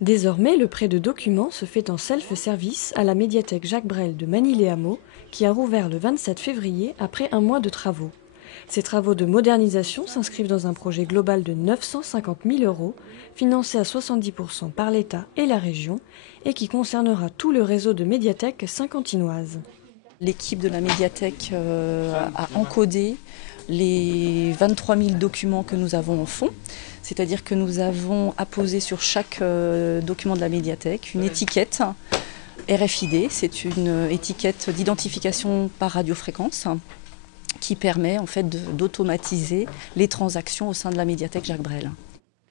Désormais, le prêt de documents se fait en self-service à la médiathèque Jacques Brel de Manille-les-Hameaux, qui a rouvert le 27 février après un mois de travaux. Ces travaux de modernisation s'inscrivent dans un projet global de 950 000 €, financé à 70% par l'État et la région, et qui concernera tout le réseau de médiathèques saint-quentinoises. L'équipe de la médiathèque a encodé les 23 000 documents que nous avons en fond, c'est-à-dire que nous avons apposé sur chaque document de la médiathèque une étiquette RFID, c'est une étiquette d'identification par radiofréquence qui permet en fait d'automatiser les transactions au sein de la médiathèque Jacques Brel.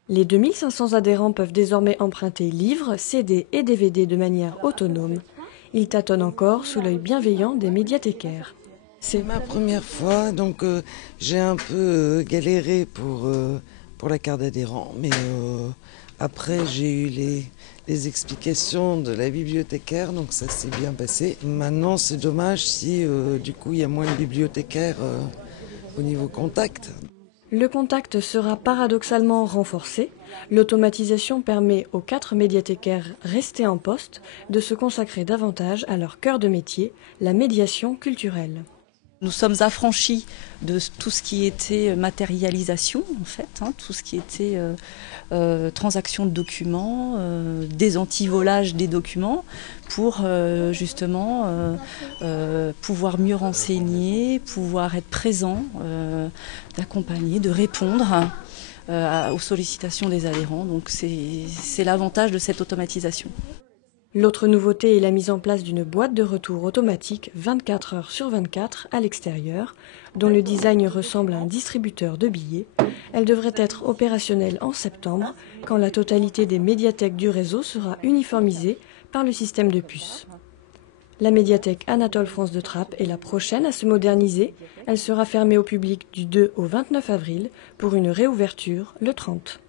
Les 2500 adhérents peuvent désormais emprunter livres, CD et DVD de manière autonome. Ils tâtonnent encore sous l'œil bienveillant des médiathécaires. C'est ma première fois, donc j'ai un peu galéré pour la carte d'adhérent, mais après j'ai eu les explications de la bibliothécaire, donc ça s'est bien passé. Maintenant c'est dommage si du coup il y a moins de bibliothécaires au niveau contact. Le contact sera paradoxalement renforcé. L'automatisation permet aux 4 médiathécaires restés en poste de se consacrer davantage à leur cœur de métier, la médiation culturelle. Nous sommes affranchis de tout ce qui était matérialisation, en fait, tout ce qui était transaction de documents, désantivolage des documents, pour justement pouvoir mieux renseigner, pouvoir être présent, d'accompagner, de répondre aux sollicitations des adhérents. Donc c'est l'avantage de cette automatisation. L'autre nouveauté est la mise en place d'une boîte de retour automatique 24 heures sur 24 à l'extérieur, dont le design ressemble à un distributeur de billets. Elle devrait être opérationnelle en septembre, quand la totalité des médiathèques du réseau sera uniformisée par le système de puces. La médiathèque Anatole France de Trappes est la prochaine à se moderniser. Elle sera fermée au public du 2 au 29 avril pour une réouverture le 30.